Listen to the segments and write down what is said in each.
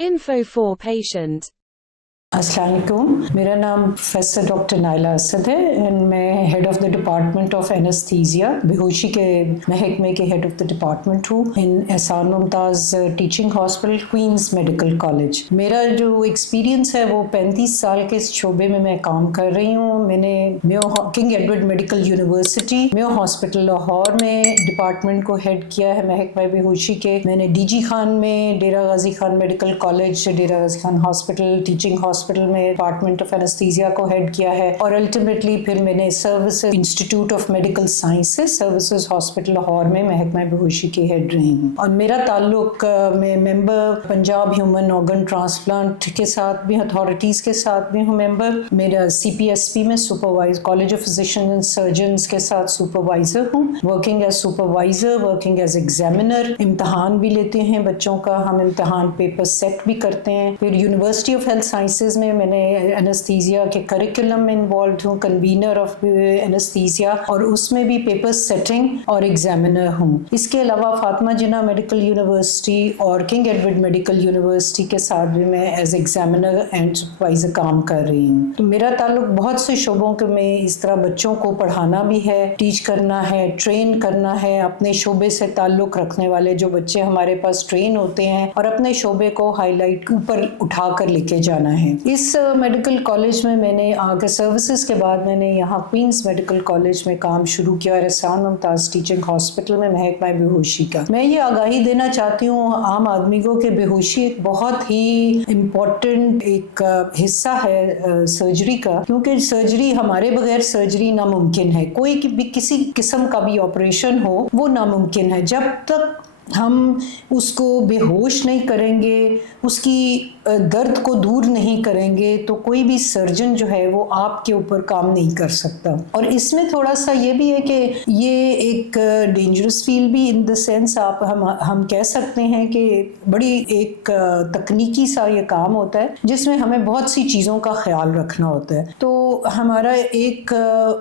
Info for patient. अस्सलाम वालेकुम, मेरा नाम प्रोफेसर डॉक्टर नाइला असद है एंड मैं head of the department of anaesthesia, बेहोशी के महकमे के हेड ऑफ़ द डिपार्टमेंट हूँ in Ehsan Mumtaz teaching hospital, Queen's medical college. मेरा जो एक्सपीरियंस है वो 35 साल के इस शोबे में मैं काम कर रही हूँ। मैंने king Edward medical university, Mayo hospital Lahore में डिपार्टमेंट को हेड किया है महकमा बेहोशी के। मैंने डीजी खान में डेरा गाजी खान मेडिकल कॉलेज, डेरा Ghazi Khan hospital, teaching hospital में डिपार्टमेंट ऑफ एनेस्थीसिया को हेड किया है और अल्टीमेटली फिर मैंने services institute of medical sciences services hospital Lahore में महकमा बेहोशी की हेड रही हूँ। और मेरा ताल्लुक मैं member Punjab human organ transplant के साथ भी, अथॉरिटीज़ के साथ भी हूँ मेंबर। मेरा CPSP में supervisor, college of physician and surgeons के साथ सुपरवाइजर हूँ, working as supervisor, working as examiner. इम्तहान भी लेते हैं बच्चों का, हम इम्तहान पेपर सेट भी करते हैं। फिर यूनिवर्सिटी ऑफ हेल्थ साइंसेज में मैंने एनेस्थीसिया के करिकुलम में इन्वॉल्व हूँ, कन्वीनर ऑफ एनेस्थीसिया, और उसमें भी पेपर सेटिंग और एग्जामिनर हूँ। इसके अलावा फातिमा जिन्ना मेडिकल यूनिवर्सिटी और किंग एडवर्ड मेडिकल यूनिवर्सिटी के साथ भी मैं एज एग्जामिनर एंड सुपरवाइजर काम कर रही हूँ। तो मेरा ताल्लुक बहुत से शोबों के में इस तरह बच्चों को पढ़ाना भी है, टीच करना है, ट्रेन करना है। अपने शोबे से ताल्लुक रखने वाले जो बच्चे हमारे पास ट्रेन होते हैं और अपने शोबे को हाईलाइट ऊपर उठा कर लेके जाना है। इस मेडिकल कॉलेज में मैंने आगे सर्विसेज के बाद मैंने यहाँ क्वींस मेडिकल कॉलेज में काम शुरू किया और एहसान मुमताज़ टीचिंग हॉस्पिटल में महकमा बेहोशी का। मैं ये आगाही देना चाहती हूँ आम आदमी को कि बेहोशी एक बहुत ही इम्पोर्टेंट एक हिस्सा है सर्जरी का, क्योंकि सर्जरी, हमारे बगैर सर्जरी नामुमकिन है। कोई भी किसी किस्म का भी ऑपरेशन हो वो नामुमकिन है। जब तक हम उसको बेहोश नहीं करेंगे, उसकी दर्द को दूर नहीं करेंगे, तो कोई भी सर्जन जो है वो आपके ऊपर काम नहीं कर सकता। और इसमें थोड़ा सा ये भी है कि ये एक डेंजरस फील्ड भी इन द सेंस हम कह सकते हैं कि बड़ी एक तकनीकी सा ये काम होता है जिसमें हमें बहुत सी चीज़ों का ख्याल रखना होता है। तो हमारा एक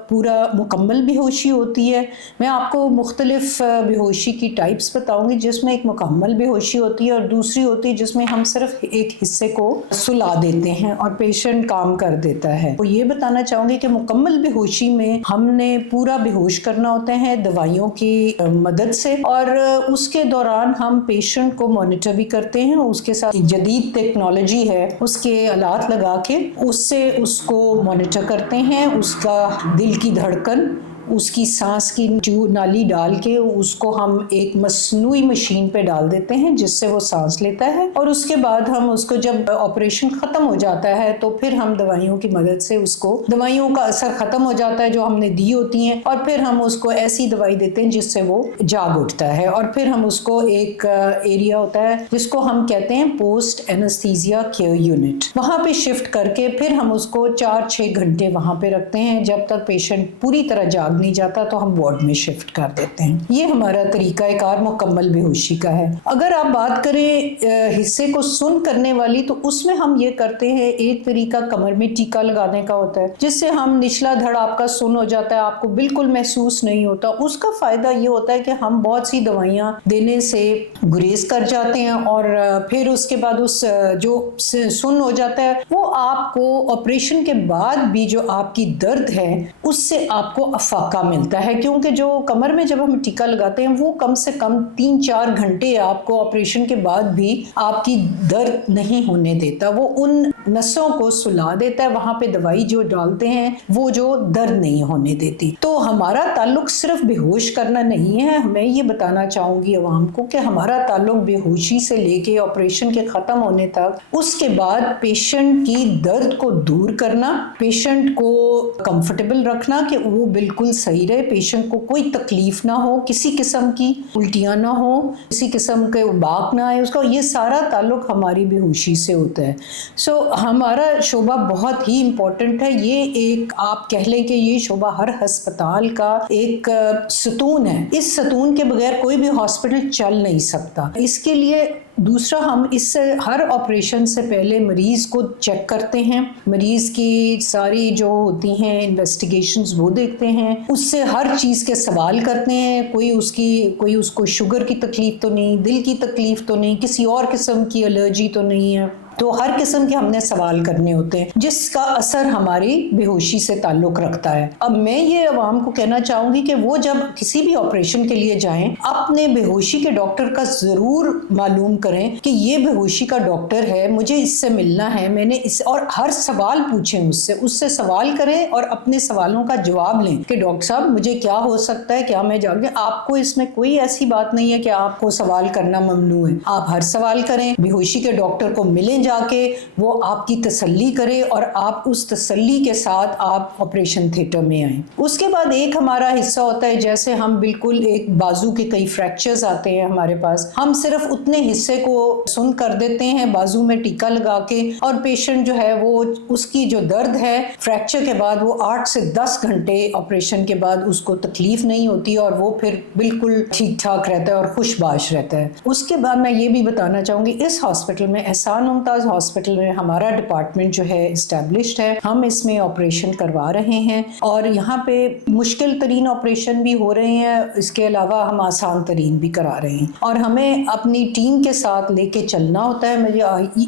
पूरा मुकम्मल बेहोशी होती है। मैं आपको मुख्तलिफ बेहोशी की टाइप्स बताऊंगी, जिसमें एक मुकम्मल बेहोशी होती है और दूसरी होती है जिसमें हम सिर्फ एक हिस्से को सुला देते हैं और पेशेंट काम कर देता है। तो ये बताना चाहूँगी कि मुकम्मल बेहोशी में हमने पूरा बेहोश करना होता है दवाइयों की मदद से, और उसके दौरान हम पेशेंट को मॉनिटर भी करते हैं। उसके साथ एक जदीद टेक्नोलॉजी है, उसके आलात लगा के उससे उसको मॉनिटर करते हैं। उसका दिल की धड़कन, उसकी सांस की नाली डाल के उसको हम एक मसनूई मशीन पे डाल देते हैं जिससे वो सांस लेता है, और उसके बाद हम उसको जब ऑपरेशन ख़त्म हो जाता है तो फिर हम दवाइयों की मदद से उसको, दवाइयों का असर ख़त्म हो जाता है जो हमने दी होती हैं, और फिर हम उसको ऐसी दवाई देते हैं जिससे वो जाग उठता है। और फिर हम उसको एक एरिया होता है जिसको हम कहते हैं पोस्ट एनेस्थीसिया केयर यूनिट, वहाँ पे शिफ्ट करके फिर हम उसको 4-6 घंटे वहाँ पे रखते हैं। जब तक पेशेंट पूरी तरह जाग नहीं जाता तो हम वार्ड में शिफ्ट कर देते हैं। ये हमारा तरीकाकार मुकम्मल बेहोशी का है। अगर आप बात करें हिस्से को सुन करने वाली, तो उसमें हम ये करते हैं, एक तरीका कमर में टीका लगाने का होता है जिससे हम निचला धड़ आपका सुन हो जाता है, आपको बिल्कुल महसूस नहीं होता। उसका फायदा ये होता है कि हम बहुत सी दवाइयाँ देने से गुरेज कर जाते हैं और फिर उसके बाद उस जो सुन हो जाता है वो आपको ऑपरेशन के बाद भी जो आपकी दर्द है उससे आपको अफाका मिलता है, क्योंकि जो कमर में जब हम टीका लगाते हैं वो कम से कम 3-4 घंटे आपको ऑपरेशन के बाद भी आपकी दर्द नहीं होने देता। वो उन नसों को सुला देता है, वहां पे दवाई जो डालते हैं वो जो दर्द नहीं होने देती। तो हमारा ताल्लुक सिर्फ बेहोश करना नहीं है। मैं ये बताना चाहूंगी अवाम को कि हमारा ताल्लुक बेहोशी से लेके ऑपरेशन के खत्म होने तक, उसके बाद पेशेंट की दर्द को दूर करना, पेशेंट को कंफर्टेबल रखना कि वो बिल्कुल सही रहे, पेशेंट को कोई तकलीफ ना हो, किसी किस्म की उल्टियाँ ना हो, किसी किस्म के उबाक ना आए उसका, ये सारा ताल्लुक हमारी बेहोशी से होता है। सो हमारा शोबा बहुत ही इम्पोर्टेंट है। ये एक आप कह लें कि ये शोबा हर हस्पताल का एक सतून है। इस सतून के बगैर कोई भी हॉस्पिटल चल नहीं सकता। इसके लिए दूसरा हम इससे हर ऑपरेशन से पहले मरीज़ को चेक करते हैं, मरीज़ की सारी जो होती हैं इन्वेस्टिगेशंस वो देखते हैं, उससे हर चीज़ के सवाल करते हैं, कोई उसको शुगर की तकलीफ़ तो नहीं, दिल की तकलीफ़ तो नहीं, किसी और किस्म की एलर्जी तो नहीं है। तो हर किस्म के हमने सवाल करने होते हैं जिसका असर हमारी बेहोशी से ताल्लुक़ रखता है। अब मैं ये अवाम को कहना चाहूँगी कि वो जब किसी भी ऑपरेशन के लिए जाएं, अपने बेहोशी के डॉक्टर का ज़रूर मालूम करें कि ये बेहोशी का डॉक्टर है, मुझे इससे मिलना है, मैंने इस और हर सवाल पूछें उससे सवाल करें और अपने सवालों का जवाब लें कि डॉक्टर साहब मुझे क्या हो सकता है, क्या मैं जाऊँगी। आपको इसमें कोई ऐसी बात नहीं है कि आपको सवाल करना ममनू है, आप हर सवाल करें, बेहोशी के डॉक्टर को मिलें जाके, वो आपकी तसल्ली करे और आप उस तसल्ली के साथ आप ऑपरेशन थिएटर में आएं। उसके बाद एक हमारा हिस्सा होता है, जैसे हम बिल्कुल एक बाजू के कई फ्रैक्चर्स आते हैं हमारे पास, हम सिर्फ उतने हिस्से को सुन कर देते हैं बाजू में टीका लगा के, और पेशेंट जो है वो उसकी जो दर्द है फ्रैक्चर के बाद वो 8 से 10 घंटे ऑपरेशन के बाद उसको तकलीफ नहीं होती और वो फिर बिल्कुल ठीक ठाक रहता है और खुशबाश रहता है। उसके बाद मैं ये भी बताना चाहूँगी, इस हॉस्पिटल में एहसान मुमताज़ हॉस्पिटल में हमारा डिपार्टमेंट जो है इस्टेब्लिश्ड है, हम इसमें ऑपरेशन करवा रहे हैं और यहाँ पे मुश्किल तरीन ऑपरेशन भी हो रहे हैं, इसके अलावा हम आसान तरीन भी करा रहे हैं और हमें अपनी टीम के साथ लेके चलना होता है।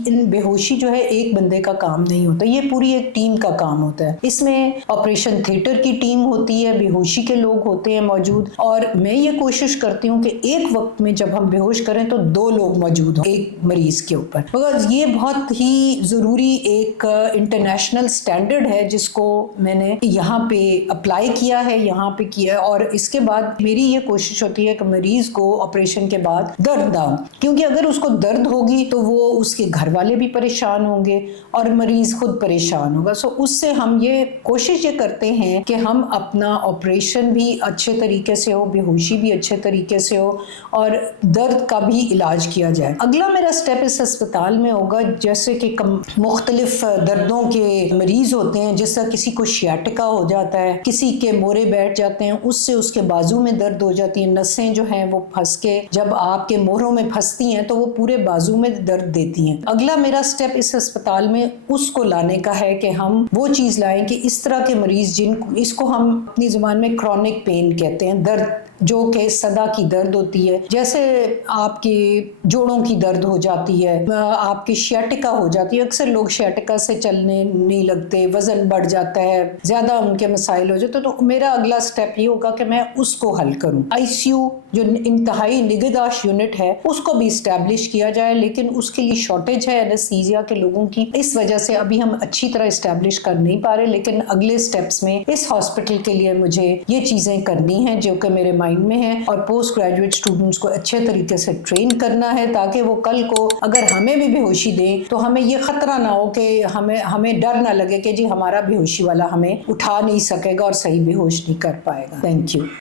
इन बेहोशी जो है एक बंदे का काम नहीं होता, ये पूरी एक टीम का काम होता है। इसमें ऑपरेशन थिएटर की टीम होती है, बेहोशी के लोग होते हैं मौजूद, और मैं ये कोशिश करती हूँ कि एक वक्त में जब हम बेहोश करें तो 2 लोग मौजूद हों एक मरीज के ऊपर, मगर ये बहुत ही ज़रूरी एक इंटरनेशनल स्टैंडर्ड है जिसको मैंने यहाँ पे अप्लाई किया है, यहाँ पे किया है। और इसके बाद मेरी ये कोशिश होती है कि मरीज को ऑपरेशन के बाद दर्द ना हो, क्योंकि अगर उसको दर्द होगी तो वो उसके घर वाले भी परेशान होंगे और मरीज खुद परेशान होगा। सो उससे हम ये कोशिश ये करते हैं कि हम अपना ऑपरेशन भी अच्छे तरीके से हो, बेहोशी भी अच्छे तरीके से हो और दर्द का भी इलाज किया जाए। अगला मेरा स्टेप इस अस्पताल में होगा, जैसे कि मुख्तलिफ दर्दों के मरीज होते हैं, जिस तरह किसी को शियाटिका हो जाता है, किसी के मोरे बैठ जाते हैं, उससे उसके बाजू में दर्द हो जाती है, नसें जो हैं वो फंस के जब आपके मोरों में फंसती हैं तो वो पूरे बाजू में दर्द देती हैं। अगला मेरा स्टेप इस अस्पताल में उसको लाने का है कि हम वो चीज़ लाएं कि इस तरह के मरीज इसको हम अपनी ज़ुबान में क्रॉनिक पेन कहते हैं, दर्द जो कि सदा की दर्द होती है, जैसे आपके जोड़ों की दर्द हो जाती है, आपकी शियाटिका हो जाती है। अक्सर लोग शियाटिका से चलने नहीं लगते, वजन बढ़ जाता है, ज़्यादा उनके मसाइल हो जाते, तो मेरा अगला स्टेप ये होगा कि मैं उसको हल करूं। आईसीयू जो इंतहाई निगहदाश्त यूनिट है उसको भी इस्टेब्लिश किया जाए, लेकिन उसके लिए शॉर्टेज है एनेस्थीसिया के लोगों की, इस वजह से अभी हम अच्छी तरह इस्टेब्लिश कर नहीं पा रहे। लेकिन अगले स्टेप्स में इस हॉस्पिटल के लिए मुझे ये चीज़ें करनी हैं जो कि मेरे माइंड में है, और पोस्ट ग्रेजुएट स्टूडेंट्स को अच्छे तरीके से ट्रेन करना है ताकि वो कल को अगर हमें भी बेहोशी दें तो हमें ये खतरा ना हो कि हमें डर ना लगे कि जी हमारा बेहोशी वाला हमें उठा नहीं सकेगा और सही बेहोश नहीं कर पाएगा। Thank you.